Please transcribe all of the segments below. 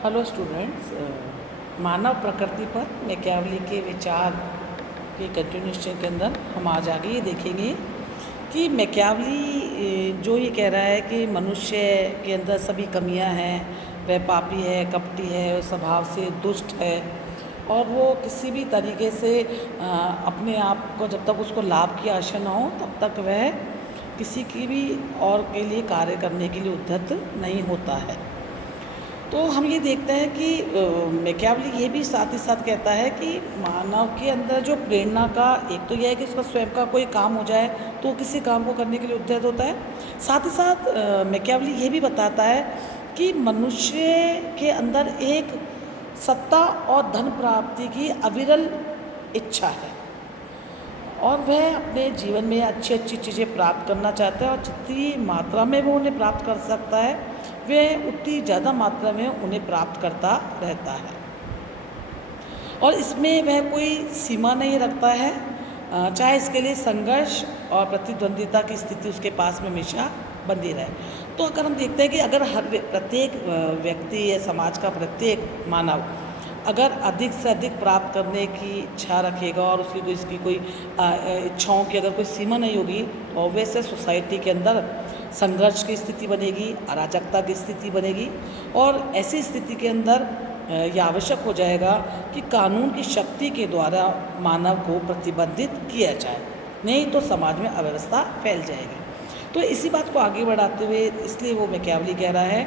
Hello students, मानव प्रकृति पर Machiavelli के विचार के कंटिन्यूशन के अंदर हम आज आगे ये देखेंगे कि मैकियावेली जो ये कह रहा है कि मनुष्य के अंदर सभी कमियां हैं, वह पापी है, कपटी है, वह स्वभाव से दुष्ट है और वो किसी भी तरीके से अपने आप को जब तक उसको लाभ की आशा न हो तब तक वह किसी की भी और के लिए कार्य करने के लिए उद्यत नहीं होता है। तो हम ये देखते हैं कि मैकियावेली ये भी साथ ही साथ कहता है कि मानव के अंदर जो प्रेरणा का एक तो यह है कि उसका स्वयं का कोई काम हो जाए तो किसी काम को करने के लिए उद्यत होता है। साथ ही साथ मैकियावेली ये भी बताता है कि मनुष्य के अंदर एक सत्ता और धन प्राप्ति की अविरल इच्छा है और वह अपने जीवन में अच्छी अच्छी चीज़ें प्राप्त करना चाहता है और जितनी मात्रा में वो उन्हें प्राप्त कर सकता है वह उतनी ज़्यादा मात्रा में उन्हें प्राप्त करता रहता है और इसमें वह कोई सीमा नहीं रखता है, चाहे इसके लिए संघर्ष और प्रतिद्वंदिता की स्थिति उसके पास में हमेशा बनी रहे। तो अगर हम देखते हैं कि अगर प्रत्येक व्यक्ति या समाज का प्रत्येक मानव अगर अधिक से अधिक प्राप्त करने की इच्छा रखेगा और इसकी कोई इच्छाओं की अगर कोई सीमा नहीं होगी तो ऑब्वियसली सोसाइटी के अंदर संघर्ष की स्थिति बनेगी, अराजकता की स्थिति बनेगी और ऐसी स्थिति के अंदर यह आवश्यक हो जाएगा कि कानून की शक्ति के द्वारा मानव को प्रतिबंधित किया जाए, नहीं तो समाज में अव्यवस्था फैल जाएगी। तो इसी बात को आगे बढ़ाते हुए इसलिए वो मैकियावेली कह रहा है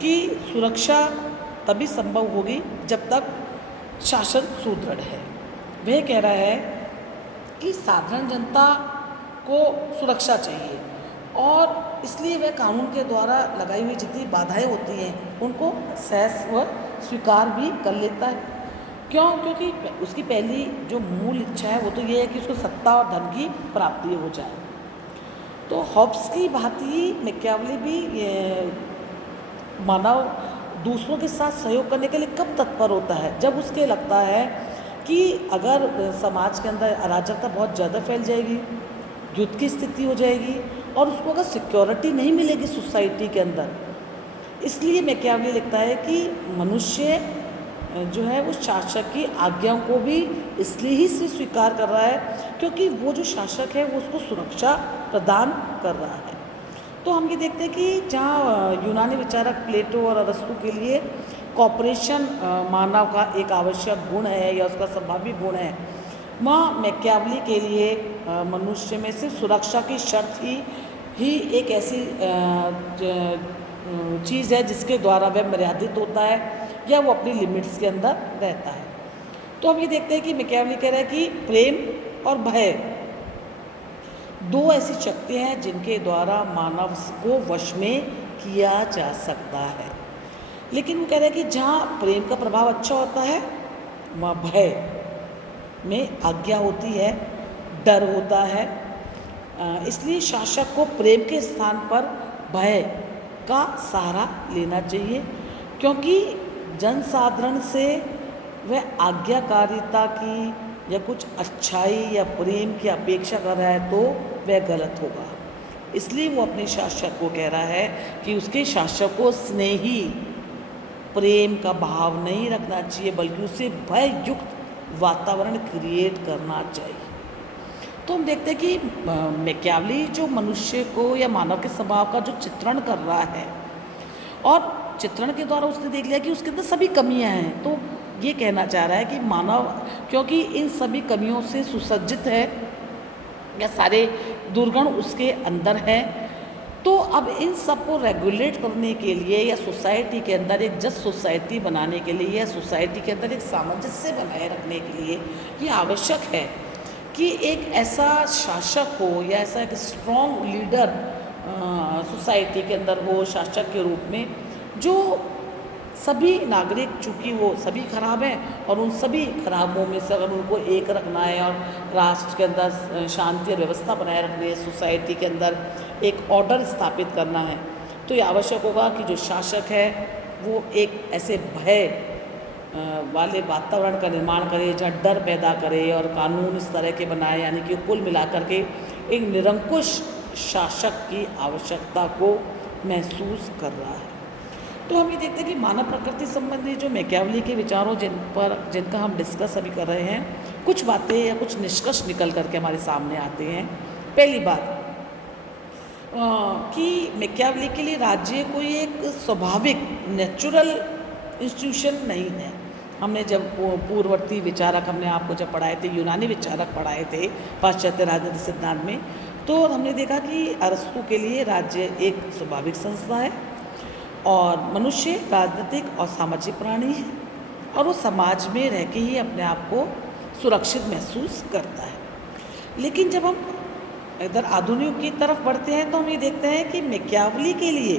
कि सुरक्षा तभी संभव होगी जब तक शासन सुदृढ़ है। वह कह रहा है कि साधारण जनता को सुरक्षा चाहिए और इसलिए वह कानून के द्वारा लगाई हुई जितनी बाधाएं होती हैं उनको सहज व स्वीकार भी कर लेता है। क्यों? क्योंकि उसकी पहली जो मूल इच्छा है वो तो ये है कि उसको सत्ता और धन की प्राप्ति हो जाए। तो हॉब्स की भांति मैकियावेली भी मानव दूसरों के साथ सहयोग करने के लिए कब तत्पर होता है? जब उसके लगता है कि अगर समाज के अंदर अराजकता बहुत ज़्यादा फैल जाएगी, युद्ध की स्थिति हो जाएगी और उसको अगर सिक्योरिटी नहीं मिलेगी सोसाइटी के अंदर, इसलिए मैकियावेली लिखता है कि मनुष्य जो है वो शासक की आज्ञाओं को भी इसलिए ही से स्वीकार कर रहा है क्योंकि वो जो शासक है वो उसको सुरक्षा प्रदान कर रहा है। तो हम ये देखते हैं कि जहाँ यूनानी विचारक प्लेटो और अरस्तु के लिए कॉपरेशन मानव का एक आवश्यक गुण है या उसका स्वाभाविक गुण है, वहाँ मैकियावेली के लिए मनुष्य में से सुरक्षा की शर्त ही एक ऐसी चीज़ है जिसके द्वारा वह मर्यादित होता है या वो अपनी लिमिट्स के अंदर रहता है। तो हम ये देखते हैं कि मैकियावेली कह रहा है कि प्रेम और भय दो ऐसी शक्तियाँ हैं जिनके द्वारा मानव को वश में किया जा सकता है। लेकिन वो कह रहा है कि जहाँ प्रेम का प्रभाव अच्छा होता है वहाँ भय में आज्ञा होती है, डर होता है। इसलिए शासक को प्रेम के स्थान पर भय का सहारा लेना चाहिए क्योंकि जनसाधारण से वह आज्ञाकारिता की या कुछ अच्छाई या प्रेम की अपेक्षा कर रहा है तो वह गलत होगा। इसलिए वो अपने शासक को कह रहा है कि उसके शासक को स्नेही प्रेम का भाव नहीं रखना चाहिए बल्कि उसे भय युक्त वातावरण क्रिएट करना चाहिए। तो हम देखते हैं कि मैकियावेली जो मनुष्य को या मानव के स्वभाव का जो चित्रण कर रहा है और चित्रण के द्वारा उसने देख लिया कि उसके अंदर सभी कमियां हैं, तो ये कहना चाह रहा है कि मानव क्योंकि इन सभी कमियों से सुसज्जित है या सारे दुर्गुण उसके अंदर हैं, तो अब इन सब को रेगुलेट करने के लिए या सोसाइटी के अंदर एक जस्ट सोसाइटी बनाने के लिए या सोसाइटी के अंदर एक सामंजस्य बनाए रखने के लिए ये आवश्यक है कि एक ऐसा शासक हो या ऐसा एक स्ट्रॉन्ग लीडर सोसाइटी के अंदर हो शासक के रूप में, जो सभी नागरिक चूँकि वो सभी खराब हैं और उन सभी खराबों में से अगर उनको एक रखना है और राष्ट्र के अंदर शांति और व्यवस्था बनाए रखनी है, सोसाइटी के अंदर एक ऑर्डर स्थापित करना है, तो ये आवश्यक होगा कि जो शासक है वो एक ऐसे भय वाले वातावरण का निर्माण करे जहाँ डर पैदा करे और कानून इस तरह के बनाए, यानी कि कुल मिलाकर के एक निरंकुश शासक की आवश्यकता को महसूस कर रहा है। तो हम ये देखते हैं कि मानव प्रकृति संबंधी जो मैकियावली के विचारों जिनका हम डिस्कस अभी कर रहे हैं, कुछ बातें या कुछ निष्कर्ष निकल करके हमारे सामने आते हैं। पहली बात कि मैकियावली के लिए राज्य कोई एक स्वाभाविक नेचुरल इंस्टीट्यूशन नहीं है। हमने जब पूर्ववर्ती विचारक हमने आपको जब पढ़ाए थे, यूनानी विचारक पढ़ाए थे पाश्चात्य राजनीतिक सिद्धांत में, तो हमने देखा कि अरस्तु के लिए राज्य एक स्वाभाविक संस्था है और मनुष्य राजनीतिक और सामाजिक प्राणी है और वो समाज में रह के ही अपने आप को सुरक्षित महसूस करता है। लेकिन जब हम इधर आधुनिक युग की तरफ बढ़ते हैं तो हम ये देखते हैं कि मैकियावली के लिए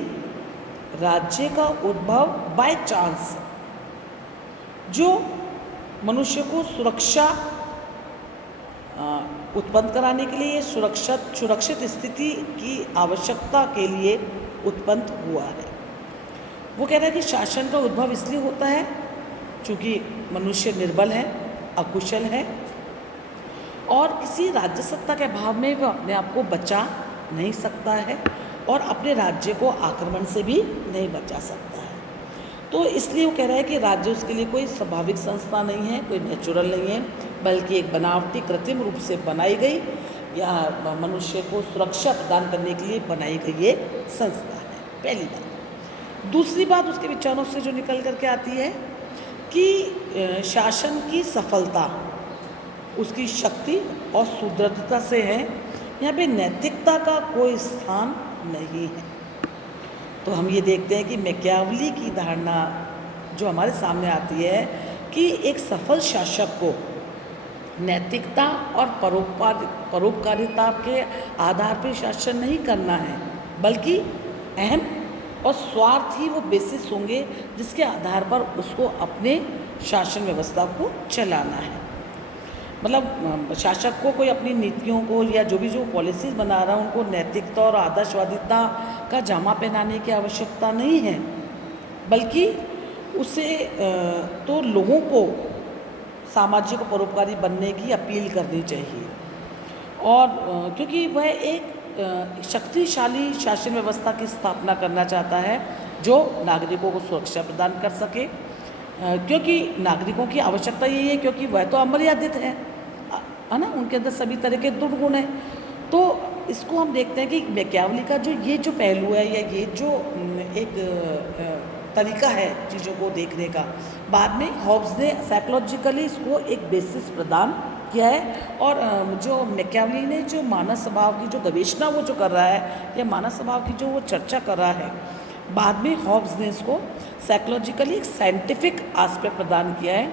राज्य का उद्भव बाय चांस, जो मनुष्य को सुरक्षा उत्पन्न कराने के लिए सुरक्षित स्थिति की आवश्यकता के लिए उत्पन्न हुआ है। वो कह रहा है कि शासन का उद्भव इसलिए होता है क्योंकि मनुष्य निर्बल है, अकुशल है और किसी राज्य सत्ता के अभाव में वो अपने आप को बचा नहीं सकता है और अपने राज्य को आक्रमण से भी नहीं बचा सकता है। तो इसलिए वो कह रहा है कि राज्य उसके लिए कोई स्वाभाविक संस्था नहीं है, कोई नेचुरल नहीं है, बल्कि एक बनावटी कृत्रिम रूप से बनाई गई या मनुष्य को सुरक्षा प्रदान करने के लिए बनाई गई ये संस्था है। पहली बात। दूसरी बात उसके विचारों से जो निकल करके आती है कि शासन की सफलता उसकी शक्ति और सुदृढ़ता से है, यहाँ पे नैतिकता का कोई स्थान नहीं है। तो हम ये देखते हैं कि मैकियावली की धारणा जो हमारे सामने आती है कि एक सफल शासक को नैतिकता और परोपकारिता के आधार पर शासन नहीं करना है, बल्कि अहम और स्वार्थ ही वो बेसिस होंगे जिसके आधार पर उसको अपने शासन व्यवस्था को चलाना है। मतलब शासक को कोई अपनी नीतियों को या जो पॉलिसीज़ बना रहा है उनको नैतिकता और आदर्शवादिता का जामा पहनाने की आवश्यकता नहीं है, बल्कि उसे तो लोगों को सामाजिक और परोपकारी बनने की अपील करनी चाहिए और क्योंकि वह एक शक्तिशाली शासन व्यवस्था की स्थापना करना चाहता है जो नागरिकों को सुरक्षा प्रदान कर सके, क्योंकि नागरिकों की आवश्यकता यही है, क्योंकि वह तो अमर्यादित है ना, उनके अंदर सभी तरह के दुर्गुण हैं। तो इसको हम देखते हैं कि मैकियावली का ये जो पहलू है या ये जो एक तरीका है चीज़ों को देखने का, बाद में हॉब्स ने साइकोलॉजिकली इसको एक बेसिस प्रदान किया है और जो मैकियावली ने जो मानव स्वभाव की जो गवेषणा वो जो कर रहा है या मानव स्वभाव की जो वो चर्चा कर रहा है, बाद में हॉब्स ने इसको साइकोलॉजिकली एक साइंटिफिक एस्पेक्ट प्रदान किया है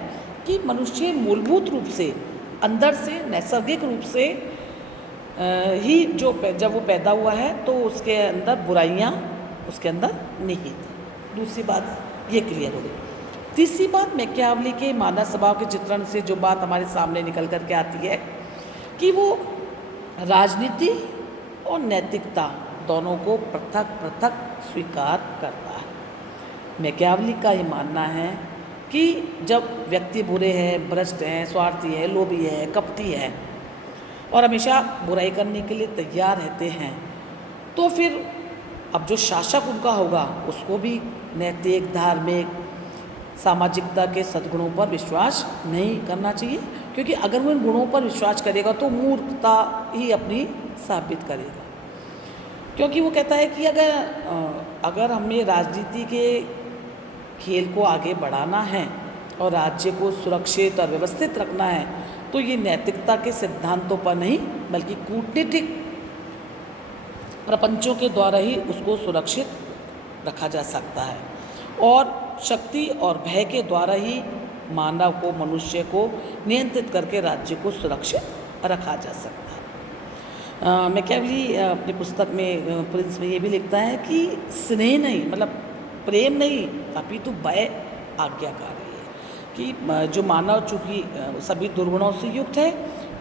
कि मनुष्य मूलभूत रूप से अंदर से नैसर्गिक रूप से ही जब वो पैदा हुआ है तो उसके अंदर बुराइयाँ उसके अंदर नहीं थी। दूसरी बात ये क्लियर हो गई। तीसरी बात, मैकियावली के मानव स्वभाव के चित्रण से जो बात हमारे सामने निकल करके आती है कि वो राजनीति और नैतिकता दोनों को पृथक पृथक स्वीकार करता है। मैकियावली का ये मानना है कि जब व्यक्ति बुरे हैं, भ्रष्ट हैं, स्वार्थी है, लोभी है, कपटी है और हमेशा बुराई करने के लिए तैयार रहते हैं, तो फिर अब जो शासक उनका होगा उसको भी नैतिक, धार्मिक, सामाजिकता के सद्गुणों पर विश्वास नहीं करना चाहिए, क्योंकि अगर वो इन गुणों पर विश्वास करेगा तो मूर्खता ही अपनी साबित करेगा। क्योंकि वो कहता है कि अगर हमें राजनीति के खेल को आगे बढ़ाना है और राज्य को सुरक्षित और व्यवस्थित रखना है तो ये नैतिकता के सिद्धांतों पर नहीं बल्कि कूटनीतिक प्रपंचों के द्वारा ही उसको सुरक्षित रखा जा सकता है और शक्ति और भय के द्वारा ही मानव को, मनुष्य को नियंत्रित करके राज्य को सुरक्षित रखा जा सकता है। मैकियावली अपनी पुस्तक में प्रिंस में ये भी लिखता है कि स्नेह नहीं, मतलब प्रेम नहीं, अपितु भय आज्ञाकारी है कि जो मानव चूँकि सभी दुर्गुणों से युक्त है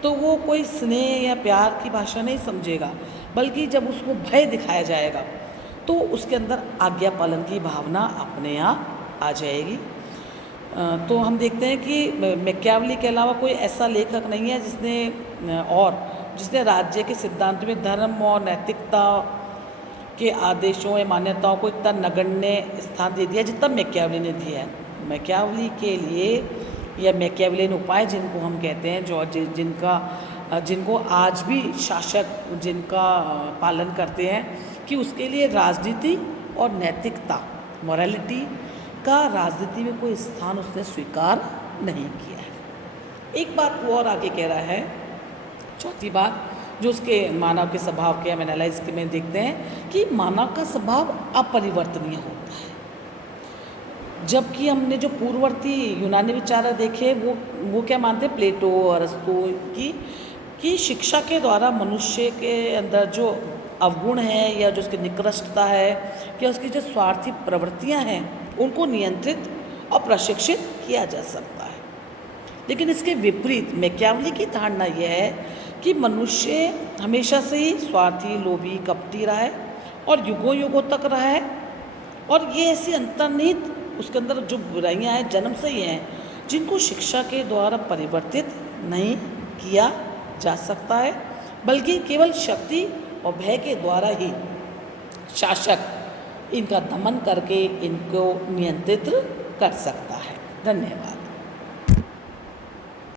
तो वो कोई स्नेह या प्यार की भाषा नहीं समझेगा, बल्कि जब उसको भय दिखाया जाएगा तो उसके अंदर आज्ञा पालन की भावना अपने आप आ जाएगी। तो हम देखते हैं कि मैकियावली के अलावा कोई ऐसा लेखक नहीं है जिसने राज्य के सिद्धांत में धर्म और नैतिकता के आदेशों या मान्यताओं को इतना नगण्य स्थान दे दिया जितना मैकियावली ने दिया है। मैकियावली के लिए या मैकियावलियन उपाय जिनको हम कहते हैं, जो जिनको आज भी शासक जिनका पालन करते हैं, कि उसके लिए राजनीति और नैतिकता, मोरालिटी का राजनीति में कोई स्थान उसने स्वीकार नहीं किया है। एक बात वो और आगे कह रहा है, चौथी बात जो उसके मानव के स्वभाव के हम एनालाइज में देखते हैं कि मानव का स्वभाव अपरिवर्तनीय होता है। जबकि हमने जो पूर्ववर्ती यूनानी विचारक देखे वो क्या मानते हैं, प्लेटो, अरस्तु की शिक्षा के द्वारा मनुष्य के अंदर जो अवगुण है या जो उसकी निकृष्टता है या उसकी जो स्वार्थी प्रवृत्तियां हैं उनको नियंत्रित और प्रशिक्षित किया जा सकता है। लेकिन इसके विपरीत मैकियावली की धारणा यह है कि मनुष्य हमेशा से ही स्वार्थी, लोभी, कपटी रहा है और युगों युगों तक रहा है, और ये ऐसी अंतर्निहित उसके अंदर जो बुराइयां हैं जन्म से ही हैं जिनको शिक्षा के द्वारा परिवर्तित नहीं किया जा सकता है, बल्कि केवल शक्ति और भय के द्वारा ही शासक इनका दमन करके इनको नियंत्रित कर सकता है। धन्यवाद।